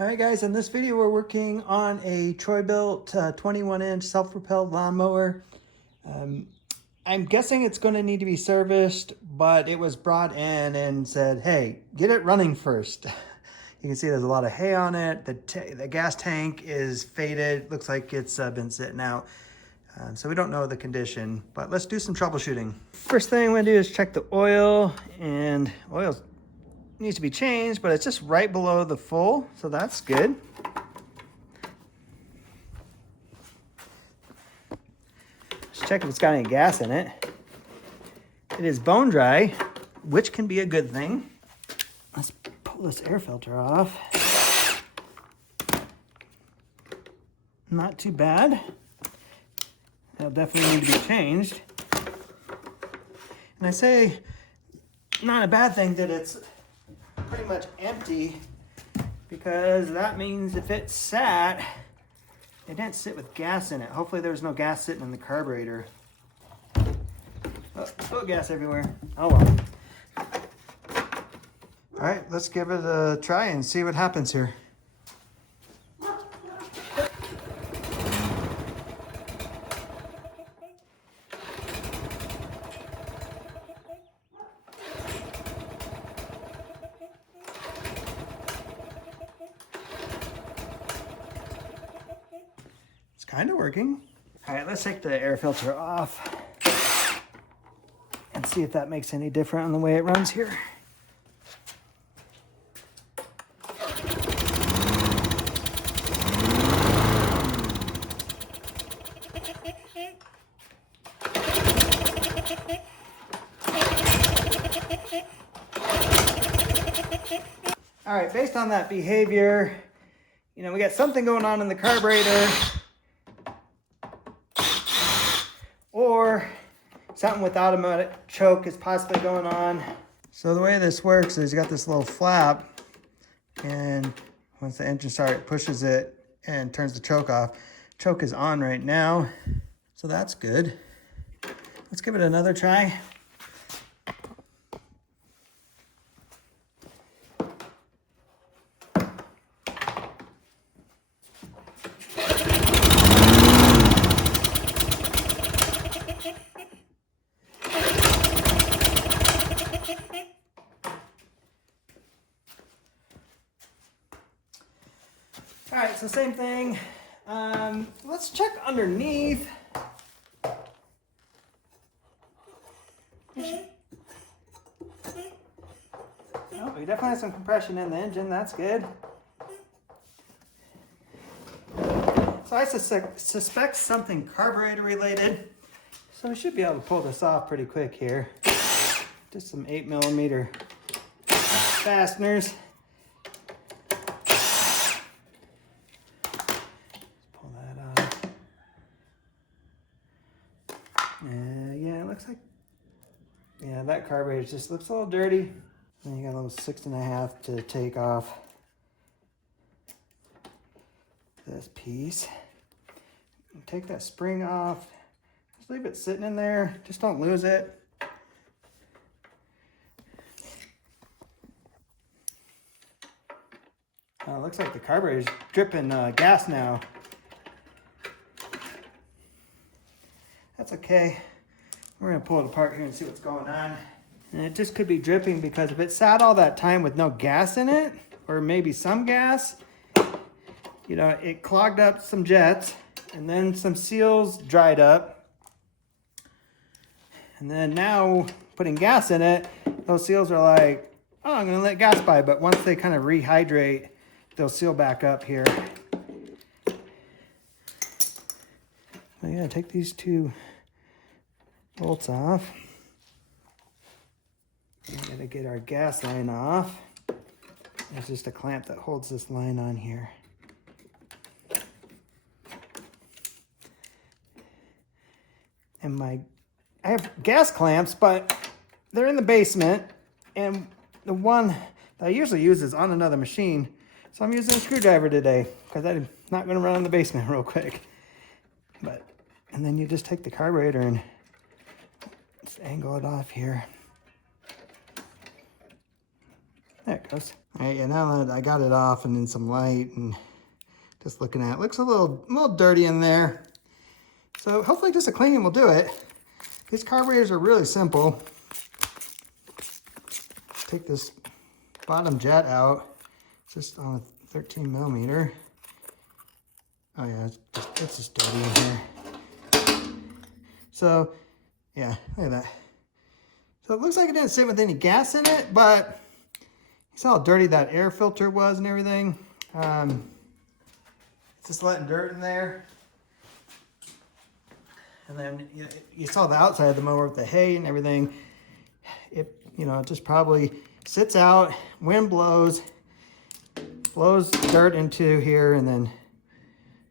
All right, guys, in this video, we're working on a Troy-Bilt 21-inch self-propelled lawnmower. I'm guessing it's going to need to be serviced, but it was brought in and said, hey, get it running first. You can see there's a lot of hay on it. The gas tank is faded. Looks like it's been sitting out. So we don't know the condition, but let's do some troubleshooting. First thing I'm going to do is check the oil, and oil needs to be changed, but it's just right below the full, so that's good. Let's check if it's got any gas in it. It is bone dry, which can be a good thing. Let's pull this air filter off. Not too bad. That'll definitely need to be changed. And I say not a bad thing that it's pretty much empty, because that means if it sat, it didn't sit with gas in it. Hopefully there's no gas sitting in the carburetor. Oh, gas everywhere. Oh well. All right, let's give it a try and see what happens here. It's kind of working. All right, let's take the air filter off and see if that makes any difference on the way it runs here. All right, based on that behavior, we got something going on in the carburetor, or something with automatic choke is possibly going on. So the way this works is you got this little flap, and once the engine starts, it pushes it and turns the choke off. Choke is on right now, so that's good. Let's give it another try. All right, so same thing. Let's check underneath. Oh, we definitely have some compression in the engine. That's good. So I suspect something carburetor related. So we should be able to pull this off pretty quick here. Just some 8mm fasteners. Yeah, it looks like, that carburetor just looks a little dirty. Then you got a little 6.5 to take off this piece. Take that spring off. Just leave it sitting in there. Just don't lose it. Looks like the carburetor's dripping gas now. That's okay. We're gonna pull it apart here and see what's going on. And it just could be dripping because if it sat all that time with no gas in it, or maybe some gas, it clogged up some jets, and then some seals dried up. And then now putting gas in it, those seals are like, oh, I'm gonna let gas by, but once they kind of rehydrate, they'll seal back up here. I gotta take these two bolts off. We gotta get our gas line off. There's just a clamp that holds this line on here. And I have gas clamps, but they're in the basement, and the one that I usually use is on another machine. So I'm using a screwdriver today because I'm not gonna run in the basement real quick. And then you just take the carburetor and just angle it off here. There it goes. All right, and now that I got it off and in some light and just looking at it, looks a little dirty in there. So hopefully just a cleaning will do it. These carburetors are really simple. Take this bottom jet out, just on a 13 millimeter. Oh yeah, it's just dirty in here. So yeah, look at that. So it looks like it didn't sit with any gas in it, but you saw how dirty that air filter was and everything. It's just letting dirt in there. And then you saw the outside of the mower with the hay and everything. It just probably sits out, wind blows dirt into here, and then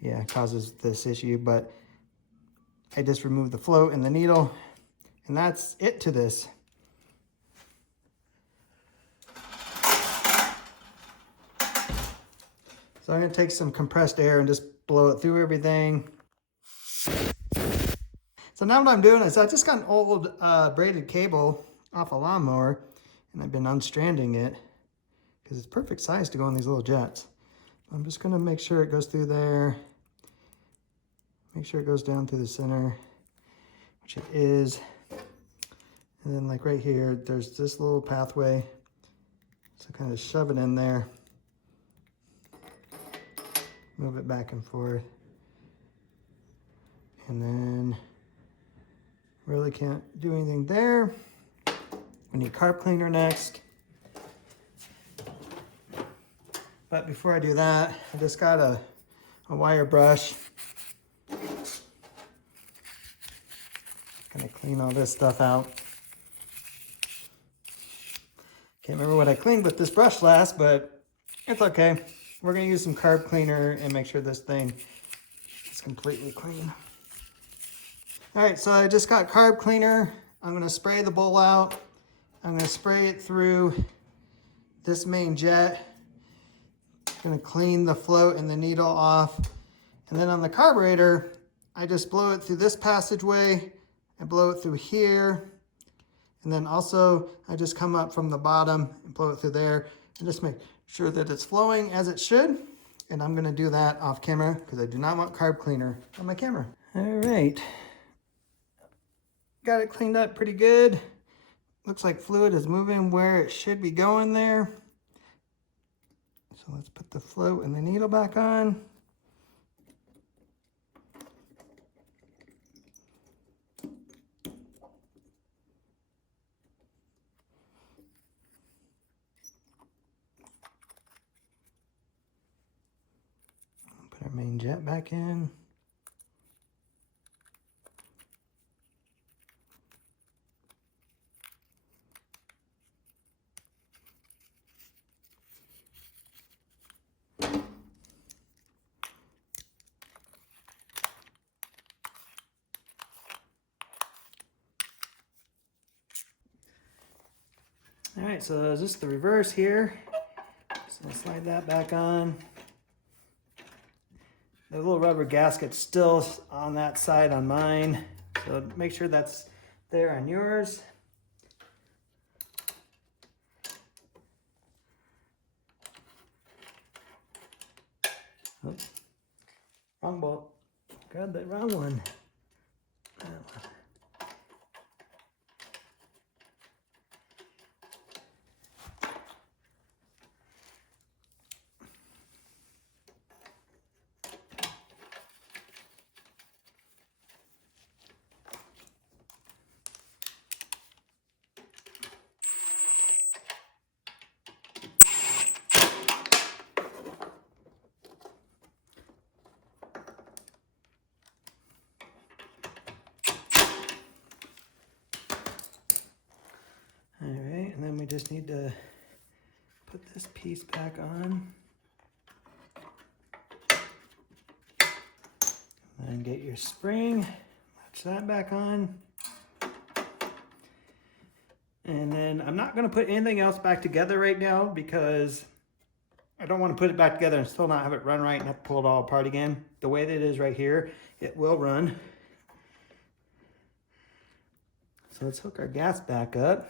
yeah, causes this issue. But I just removed the float and the needle, and that's it to this. So I'm gonna take some compressed air and just blow it through everything. So now what I'm doing is I just got an old braided cable off a lawnmower, and I've been unstranding it because it's perfect size to go in these little jets. I'm just gonna make sure it goes through there. Make sure it goes down through the center, which it is. And then like right here, there's this little pathway. So kind of shove it in there. Move it back and forth. And then really can't do anything there. We need carb cleaner next. But before I do that, I just got a wire brush. Gonna clean all this stuff out. Can't remember what I cleaned with this brush last, but it's okay. We're gonna use some carb cleaner and make sure this thing is completely clean. All right, so I just got carb cleaner. I'm gonna spray the bowl out. I'm gonna spray it through this main jet. Gonna clean the float and the needle off. And then on the carburetor, I just blow it through this passageway. I blow it through here. And then also, I just come up from the bottom and blow it through there and just make sure that it's flowing as it should. And I'm gonna do that off camera because I do not want carb cleaner on my camera. All right. Got it cleaned up pretty good. Looks like fluid is moving where it should be going there. So let's put the float and the needle back on. Put our main jet back in. All right, so just the reverse here. Just gonna slide that back on. The little rubber gasket's still on that side on mine, so make sure that's there on yours. Oops. Wrong bolt. Grabbed the wrong one. All right, and then we just need to put this piece back on. And then get your spring, latch that back on. And then I'm not gonna put anything else back together right now because I don't wanna put it back together and still not have it run right and have to pull it all apart again. The way that it is right here, it will run. So let's hook our gas back up.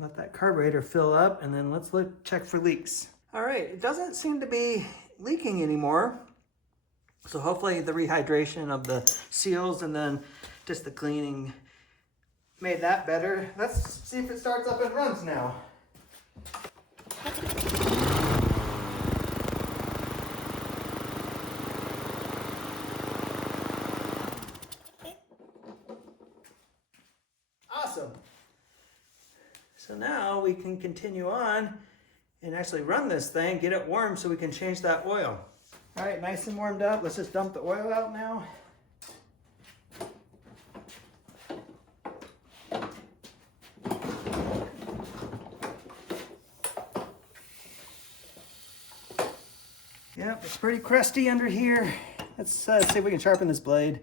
Let that carburetor fill up, and then let's check for leaks. All right, it doesn't seem to be leaking anymore. So hopefully the rehydration of the seals and then just the cleaning made that better. Let's see if it starts up and runs now. Awesome. So now we can continue on and actually run this thing, get it warm so we can change that oil. All right, nice and warmed up. Let's just dump the oil out now. Yep, it's pretty crusty under here. Let's see if we can sharpen this blade.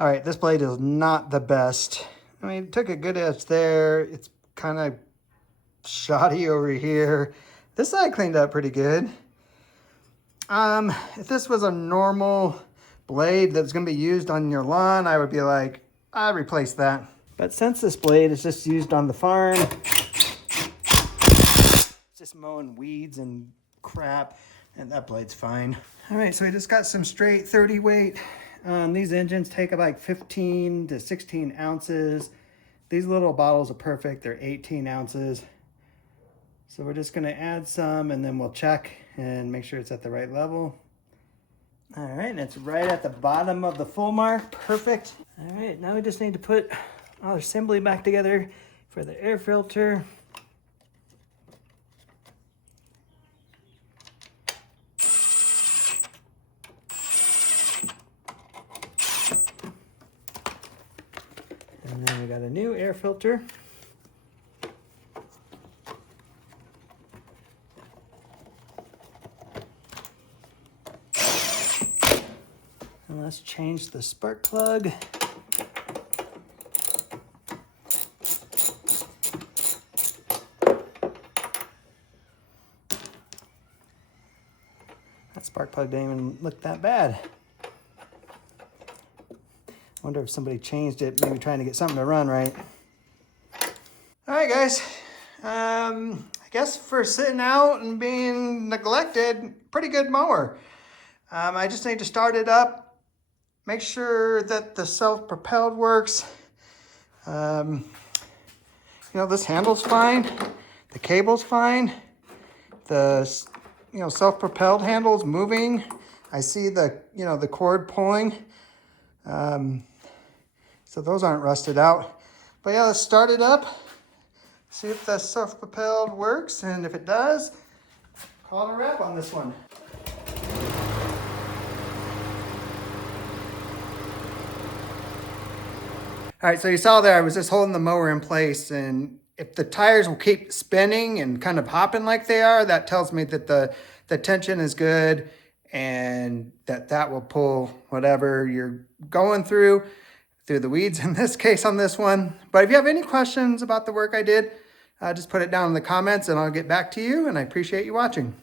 All right, this blade is not the best. I mean, it took a good edge there. It's kind of shoddy over here. This side cleaned up pretty good. If this was a normal blade that's gonna be used on your lawn, I would be like, I'd replace that. But since this blade is just used on the farm, just mowing weeds and crap, and that blade's fine. All right, so we just got some straight 30 weight. These engines take like 15 to 16 ounces. These little bottles are perfect. They're 18 ounces. So we're just gonna add some and then we'll check and make sure it's at the right level. All right, and it's right at the bottom of the full mark. Perfect. All right, now we just need to put our assembly back together for the air filter. And then we got a new air filter. And let's change the spark plug. That spark plug didn't even look that bad. Wonder if somebody changed it, maybe trying to get something to run right. All right, guys. I guess for sitting out and being neglected, pretty good mower. I just need to start it up, make sure that the self-propelled works. You know, this handle's fine. The cable's fine. The, self-propelled handle's moving. I see the, the cord pulling. So those aren't rusted out. But yeah, let's start it up. See if the self-propelled works. And if it does, call it a wrap on this one. All right, so you saw there, I was just holding the mower in place, and if the tires will keep spinning and kind of hopping like they are, that tells me that the tension is good and that will pull whatever you're going through the weeds in this case on this one. But if you have any questions about the work I did, just put it down in the comments and I'll get back to you, and I appreciate you watching.